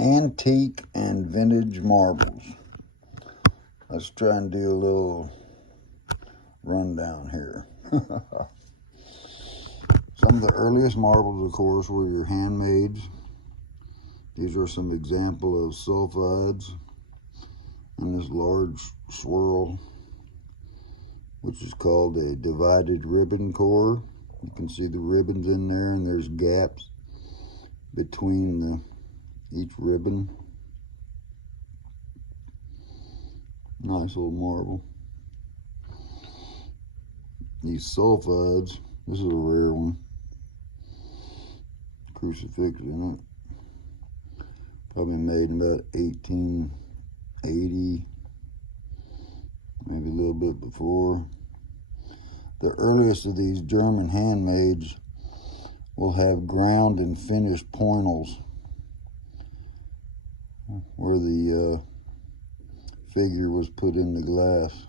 Antique and vintage marbles. Let's try and do a little rundown here. Some of the earliest marbles, of course, were your handmades. These are some example of sulfides and this large swirl, which is called a divided ribbon core. You can see the ribbons in there, and there's gaps between each ribbon. Nice little marble. These sulfides, this is a rare one. Crucifix in it. Probably made in about 1880, maybe a little bit before. The earliest of these German handmades will have ground and finished pointals where the figure was put in the glass.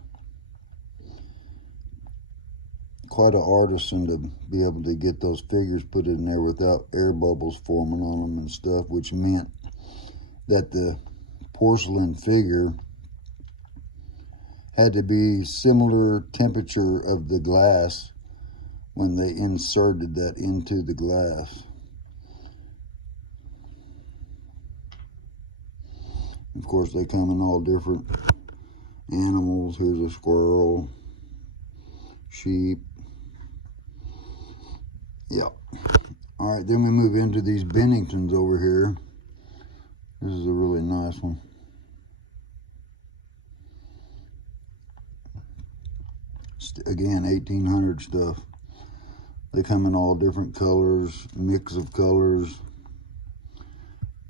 Quite an artisan to be able to get those figures put in there without air bubbles forming on them and stuff, which meant that the porcelain figure had to be similar temperature of the glass when they inserted that into the glass. Of course, they come in all different animals. Here's a squirrel, sheep. Yep. All right, then we move into these Benningtons over here. This is a really nice one. Again, 1800 stuff. They come in all different colors, mix of colors,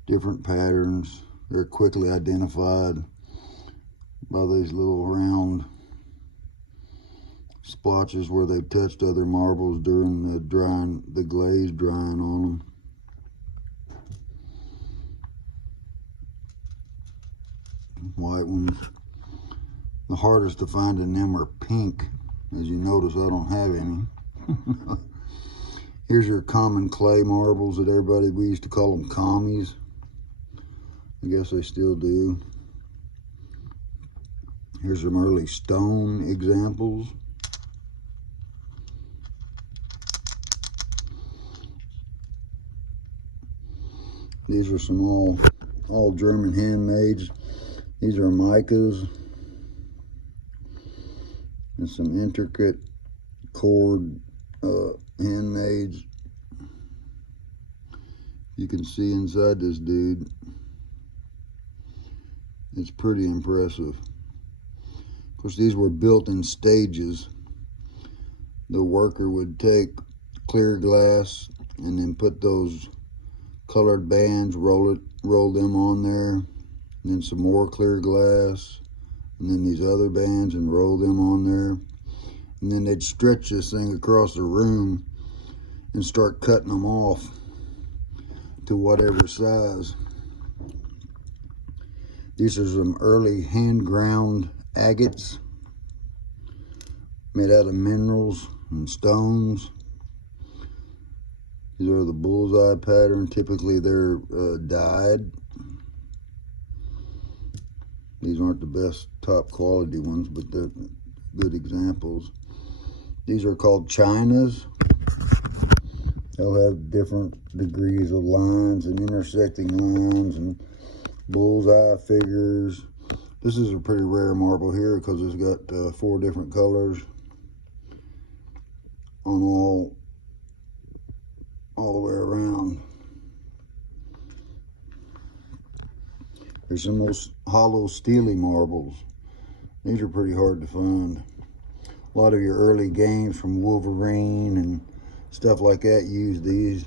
different patterns. They're quickly identified by these little round splotches where they've touched other marbles during the glaze drying on them. White ones. The hardest to find in them are pink. As you notice, I don't have any. Here's your common clay marbles that we used to call them commies. I guess they still do. Here's some early stone examples. These are some all German handmades. These are micas and some intricate cord handmades. You can see inside this dude. It's pretty impressive. Of course, these were built in stages. The worker would take clear glass and then put those colored bands, roll them on there, and then some more clear glass, and then these other bands, and roll them on there. And then they'd stretch this thing across the room and start cutting them off to whatever size. These are some early hand ground agates made out of minerals and stones. These are the bullseye pattern. Typically they're dyed. These aren't the best top quality ones, but they're good examples. These are called chinas. They'll have different degrees of lines and intersecting lines and bullseye figures. This is a pretty rare marble here because it's got 4 different colors on all the way around. There's some most hollow steely marbles. These are pretty hard to find. A lot of your early games from Wolverine and stuff like that use these.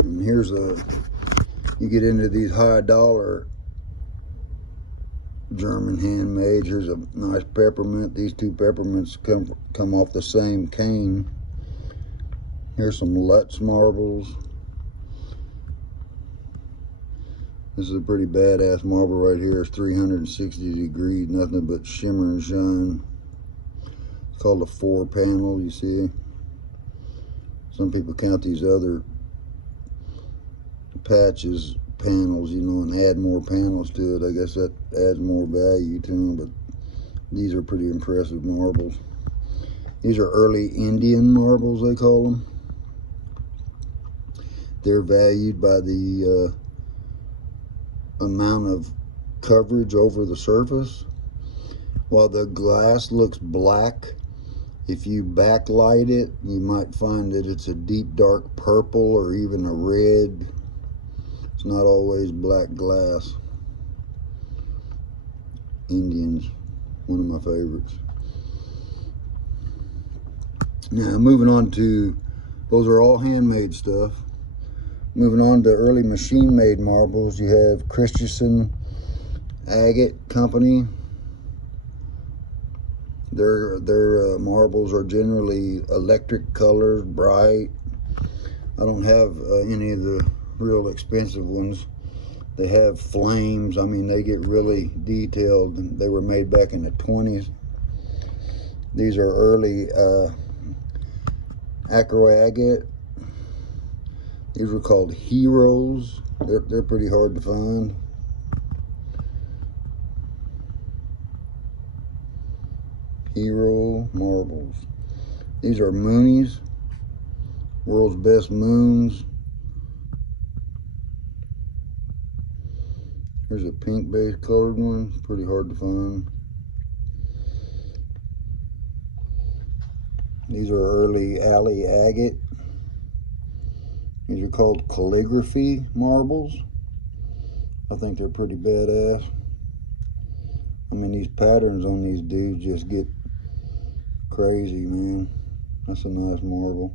And here's you get into these high dollar German handmades. Here's a nice peppermint. These 2 peppermints come off the same cane. Here's some Lutz marbles. This is a pretty badass marble right here. It's 360 degrees, nothing but shimmer and shine. It's called a 4 panel, you see. Some people count these other patches panels, you know, and add more panels to it. I guess that adds more value to them, but these are pretty impressive marbles. These are early Indian marbles, they call them. They're valued by the amount of coverage over the surface. While the glass looks black, if you backlight it, you might find that it's a deep dark purple or even a red. It's not always black glass. Indian's one of my favorites. Now moving on to, those are all handmade stuff. Moving on to early machine-made marbles, you have Christensen Agate Company. Their marbles are generally electric colors, bright. I don't have any of the real expensive ones. They have flames. I mean, they get really detailed. They were made back in the 20s. These are early AKRO agate. These were called Heroes. They're pretty hard to find. Hero marbles. These are Moonies, world's best moons. Here's a pink base colored one, pretty hard to find. These are early alley agate. These are called calligraphy marbles. I think they're pretty badass. I mean, these patterns on these dudes just get crazy, man. That's a nice marble.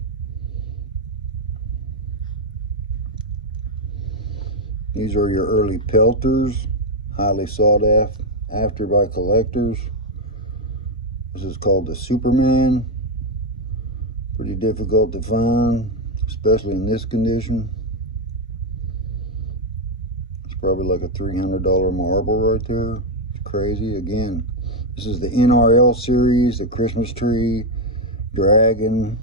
These are your early pelters, highly sought after by collectors. This is called the Superman. Pretty difficult to find, especially in this condition. It's probably like a $300 marble right there. It's crazy. Again, this is the NRL series, the Christmas tree, dragon.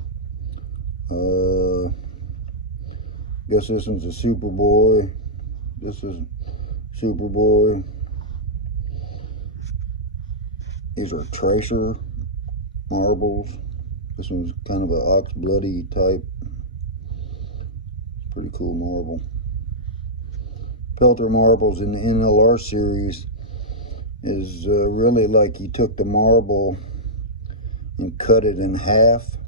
Guess this one's a Superboy. This is Superboy. These are tracer marbles. This one's kind of an ox bloody type. Pretty cool marble. Peltier marbles in the NLR series is really like you took the marble and cut it in half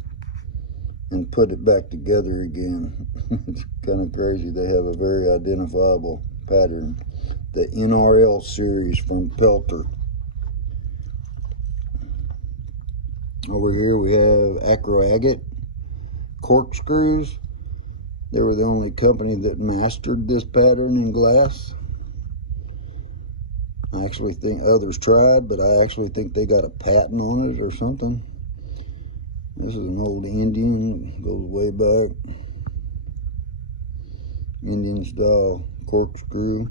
and put it back together again. It's kind of crazy. They have a very identifiable pattern. The NRL series from Peltier. Over here we have AKRO agate corkscrews. They were the only company that mastered this pattern in glass. I actually think others tried, but I actually think they got a patent on it or something. This is an old Indian, goes way back. Indian style corkscrew.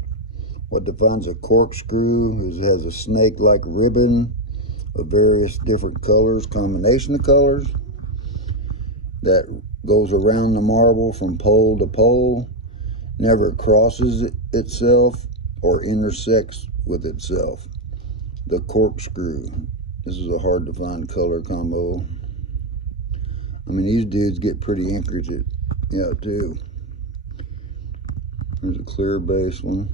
What defines a corkscrew is it has a snake-like ribbon of various different colors, combination of colors, that goes around the marble from pole to pole, never crosses itself or intersects with itself. The corkscrew. This is a hard to find color combo. I mean, these dudes get pretty intricate, yeah, too. There's a clear base one.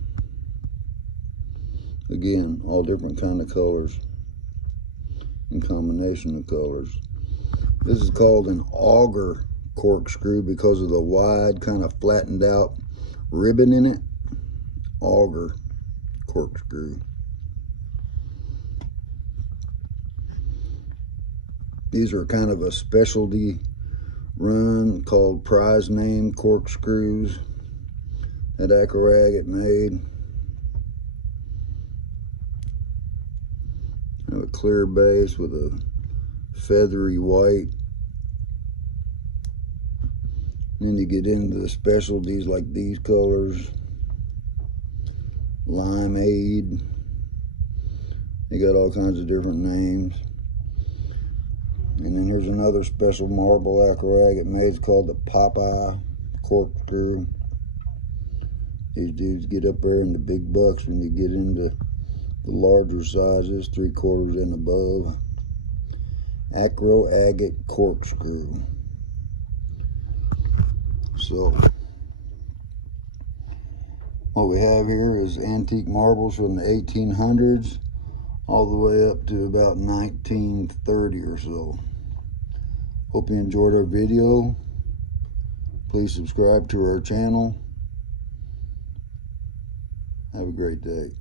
Again, all different kind of colors and combination of colors. This is called an auger corkscrew because of the wide, kind of flattened out ribbon in it. Auger corkscrew. These are kind of a specialty run called prize name corkscrews that AKRO agate made. Have a clear base with a feathery white. Then you get into the specialties like these colors, limeade. They got all kinds of different names. And then here's another special marble AKRO agate made. It's called the Popeye corkscrew. These dudes get up there in the big bucks when you get into the larger sizes, 3/4 and above. AKRO agate corkscrew. So what we have here is antique marbles from the 1800s all the way up to about 1930 or so. Hope you enjoyed our video. Please subscribe to our channel. Have a great day.